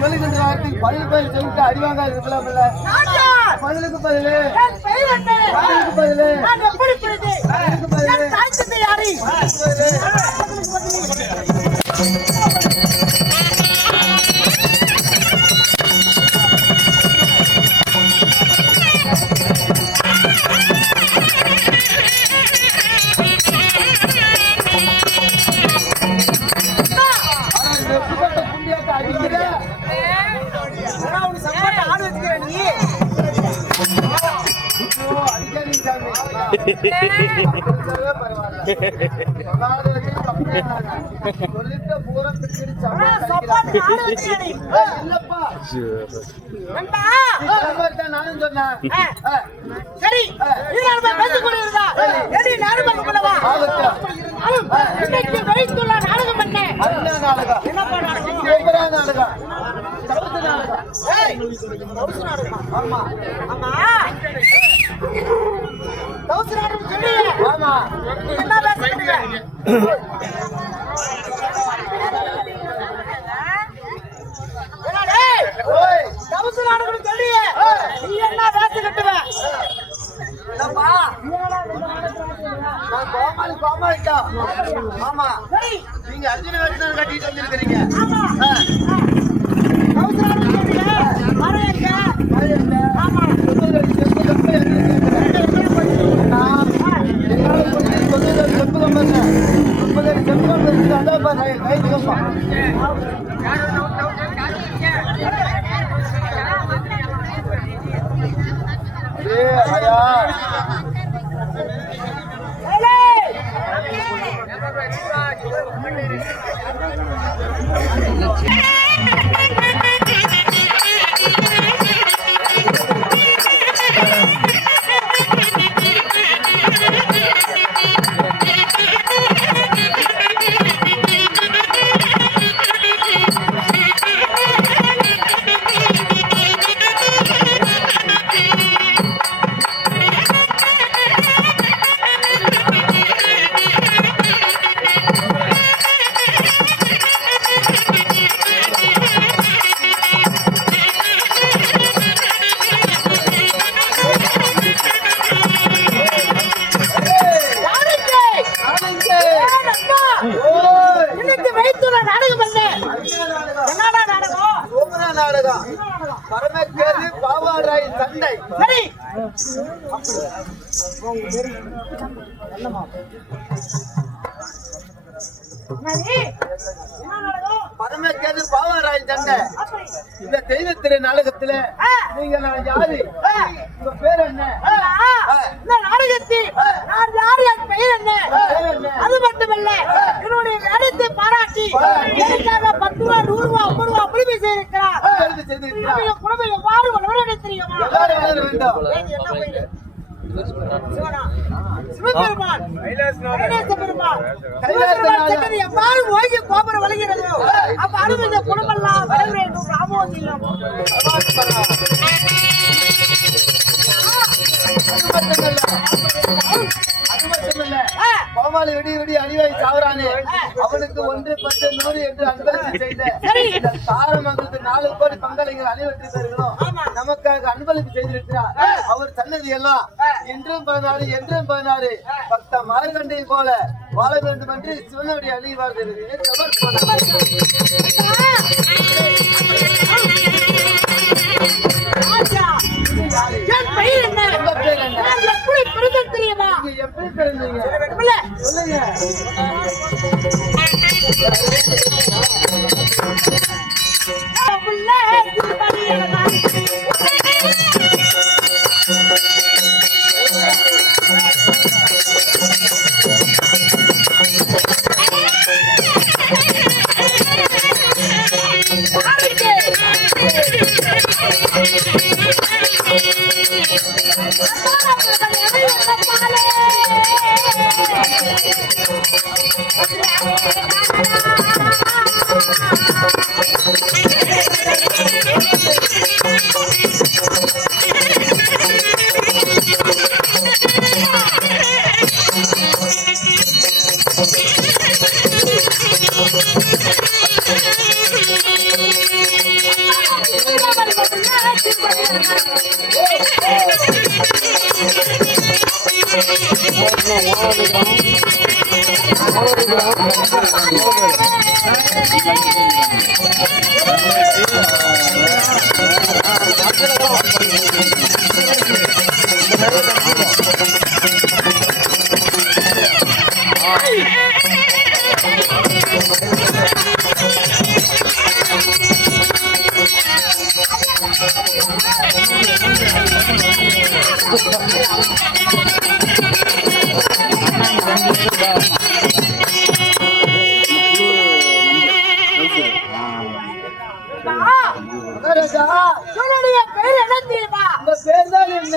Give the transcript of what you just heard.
சொல்லுகின்ற வார்த்தை பதில் பதில் சொல்லிட்டு அடிவாங்க இருக்கலாம்ல. பதிலுக்கு பதில் பதிலுக்கு பதில் பதிலுக்கு நானும் சொன்னேன். சரி வைத்துள்ள நாடகம் என்ன நாடகம்? நாடகம் ஆமா ஆமா ஆமா என்ன பேசுறீங்க? தவசு நாடகம் சொல்லிய நீ என்ன பேச கட்டுவ? கோமாளிக்கா ஆமா நீங்க அர்ஜுன வேஷம் கட்டிட்டு வந்திருக்கிறீங்க. பரமேஸ்வரி பாவாராய் சண்டை. பரமேஸ்வரி பாவாராய் சண்டை. இந்த தெய்வத்திரை நாடகத்துல நீங்க நான் யாரு, உங்க பேர் என்ன? இந்த நாடகத்தில் நான் யாரு, என் பெயர் என்ன? அது மட்டுமல்ல என்னுடைய வேடத்தை பாராட்டி எனக்காக 10 ரூபா 100 ரூபா 50 ரூபா அப்படி செய்திருக்கிறார். குழந்தை எவ்வாறு வளர தெரியுமா? சிவபெருமான் எவ்வாறு ஓகி கோபுரம் வழங்குகிறதோ அப்ப அனுமதி குணமெல்லாம் வர வேண்டும். ராமோஜியம் கோமாளி விடி விடி அடிவாய் சாவரானே அவனுக்கு 1 10 100 என்று அன்பளிப்பு செய்த தாரமங்கலத்து 4 கோடி பங்களிகள் அனைவற்று பேர்களும் நமக்காக அன்பளிப்பு செய்திருக்கிறார். அவர் சன்னதி எல்லாம் என்றும் 16 என்றும் 16 பக்த மார்கண்டை போல வாழ வேண்டும் என்று சிவனுடைய அழிவார்கள் எப்படி பிறந்த தெரியுமா? எப்படி பிறந்தீங்க சொல்லுங்க. என்னுடைய பெயர் என்ன தெரியுமா? உங்க பேர் தான் என்ன?